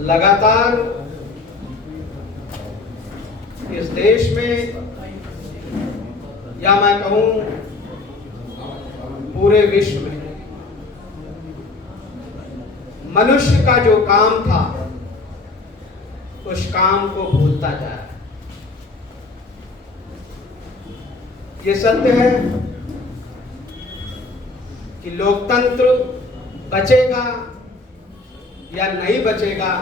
लगातार इस देश में, या मैं कहूं पूरे विश्व में, मनुष्य का जो काम था उस काम को भूलता जा रहा है। ये सत्य है कि लोकतंत्र बचेगा या नहीं बचेगा,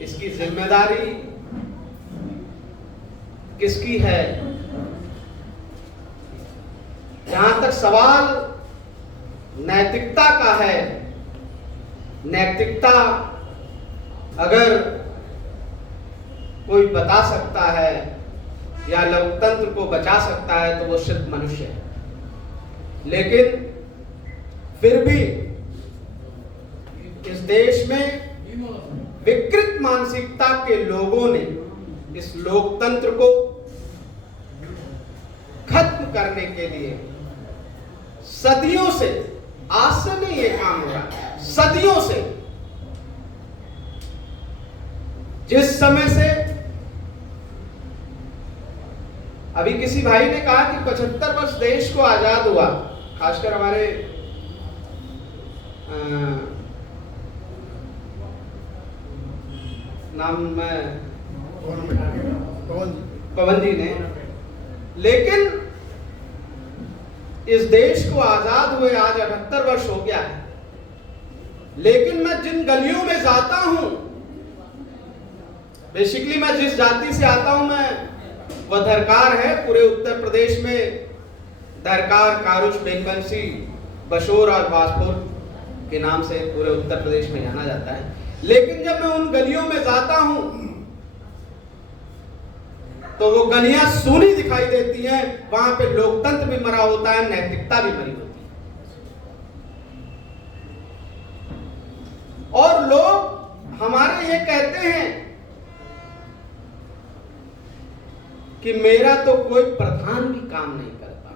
इसकी जिम्मेदारी किसकी है। जहां तक सवाल नैतिकता का है, नैतिकता अगर कोई बता सकता है या लोकतंत्र को बचा सकता है तो वो सिर्फ मनुष्य है। लेकिन फिर भी इस देश में विकृत मानसिकता के लोगों ने इस लोकतंत्र को खत्म करने के लिए सदियों से, आज से नहीं ये काम हो रहा, सदियों से, जिस समय से अभी किसी भाई ने कहा कि 75 वर्ष देश को आजाद हुआ, खासकर हमारे नाम में पवन जी ने, लेकिन इस देश को आजाद हुए आज 78 वर्ष हो गया है। लेकिन मैं जिन गलियों में जाता हूं, बेसिकली मैं जिस जाति से आता हूं, मैं वह धरकार है। पूरे उत्तर प्रदेश में धरकार, कारुच, बेनबंसी, बशोर और बाजपुर के नाम से पूरे उत्तर प्रदेश में जाना जाता है। लेकिन जब मैं उन गलियों में जाता हूं तो वो गलियां सूनी दिखाई देती हैं। वहां पे लोकतंत्र भी मरा होता है, नैतिकता भी मरी होती है। और लोग हमारे ये कहते हैं कि मेरा तो कोई प्रधान भी काम नहीं करता,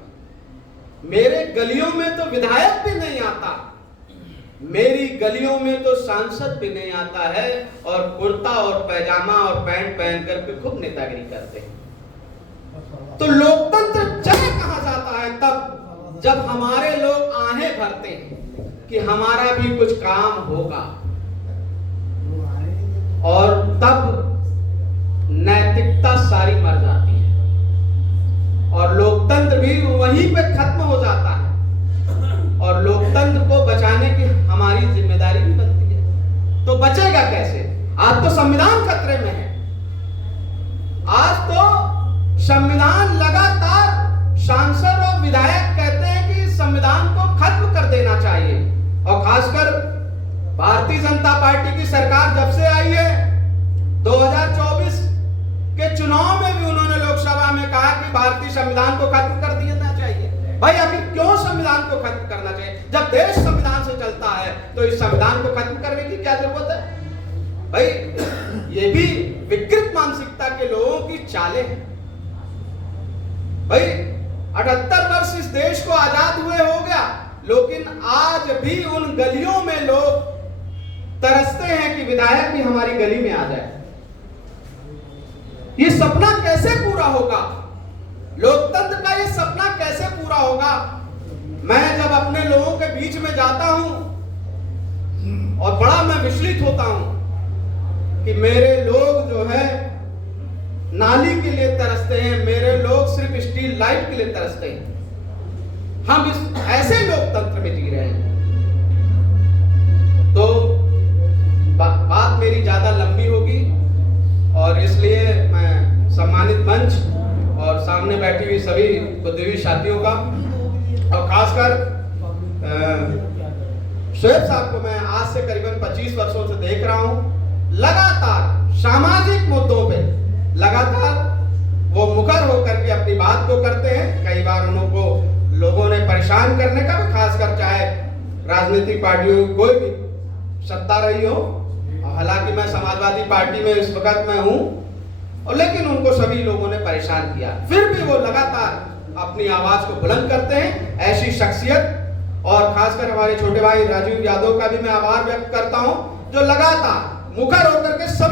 मेरे गलियों में तो विधायक भी नहीं आता, मेरी गलियों में तो सांसद भी नहीं आता है, और कुर्ता और पैजामा और पैंट पहन करके खूब नेतागिरी करते हैं। तो लोकतंत्र चला कहां जाता है? तब जब हमारे लोग आहें भरते हैं कि हमारा भी कुछ काम होगा, और तब नैतिकता सारी मर जाती है और लोकतंत्र भी वहीं पे खत्म हो जाता है। और लोकतंत्र को बचाने की हमारी जिम्मेदारी भी बनती है। तो बचेगा कैसे? आज तो संविधान खतरे में है। आज तो संविधान लगातार सांसद और विधायक कहते हैं कि संविधान को खत्म कर देना चाहिए। और खासकर भारतीय जनता पार्टी की सरकार जब से आई है, 2024 के चुनाव में भी उन्होंने लोकसभा में कहा कि भारतीय संविधान को खत्म कर देना चाहिए। भाई अभी क्यों संविधान को खत्म करना चाहिए? जब देश संविधान से चलता है तो इस संविधान को खत्म करने की क्या जरूरत है? भाई ये भी विकृत मानसिकता के लोगों की चालें हैं। भाई 78 वर्ष इस देश को आजाद हुए हो गया, लेकिन आज भी उन गलियों में लोग तरसते हैं कि विधायक भी हमारी गली में आ जाए। ये सपना कैसे पूरा होगा? लोकतंत्र का ये सपना कैसे पूरा होगा? मैं जब अपने लोगों के बीच में जाता हूं और बड़ा मैं विचलित होता हूं कि मेरे लोग जो है नाली के लिए तरसते हैं, मेरे लोग सिर्फ स्ट्रीट लाइट के लिए तरसते हैं। हम इस ऐसे लोकतंत्र में जी रहे हैं। तो बात मेरी ज्यादा लंबी होगी और इसलिए मैं सम्मानित मंच और सामने बैठी हुई सभी बुद्धिजीवी साथियों का, और खासकर शोएब साहब को मैं आज से करीबन 25 वर्षों से देख रहा हूं। लगातार सामाजिक मुद्दों पे लगातार वो मुखर होकर के अपनी बात को करते हैं। कई बार उनको लोगों ने परेशान करने का भी, खासकर चाहे राजनीतिक पार्टियों की कोई भी सत्ता रही हो, हालांकि मैं समाजवादी पार्टी में इस वक्त में हूं, और लेकिन उनको सभी लोगों ने परेशान किया। फिर भी वो लगातार अपनी आवाज को बुलंद करते हैं। ऐसी शख्सियत, और खासकर हमारे छोटे भाई राजीव यादव का भी मैं आभार व्यक्त करता हूं, जो लगातार मुखर होकर के सभी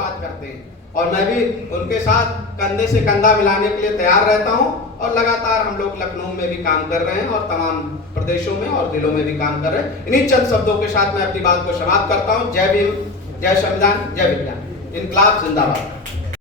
बात करते हैं और मैं भी उनके साथ कंधे से कंधा मिलाने के लिए तैयार रहता हूं और लगातार हम लोग लखनऊ में भी काम कर रहे हैं और तमाम प्रदेशों में और जिलों में भी काम कर रहे हैं। इन्हीं चंद शब्दों के साथ मैं अपनी बात को समाप्त करता हूं। जय भीम, जय संविधान, जय विज्ञान, इनकलाब जिंदाबाद।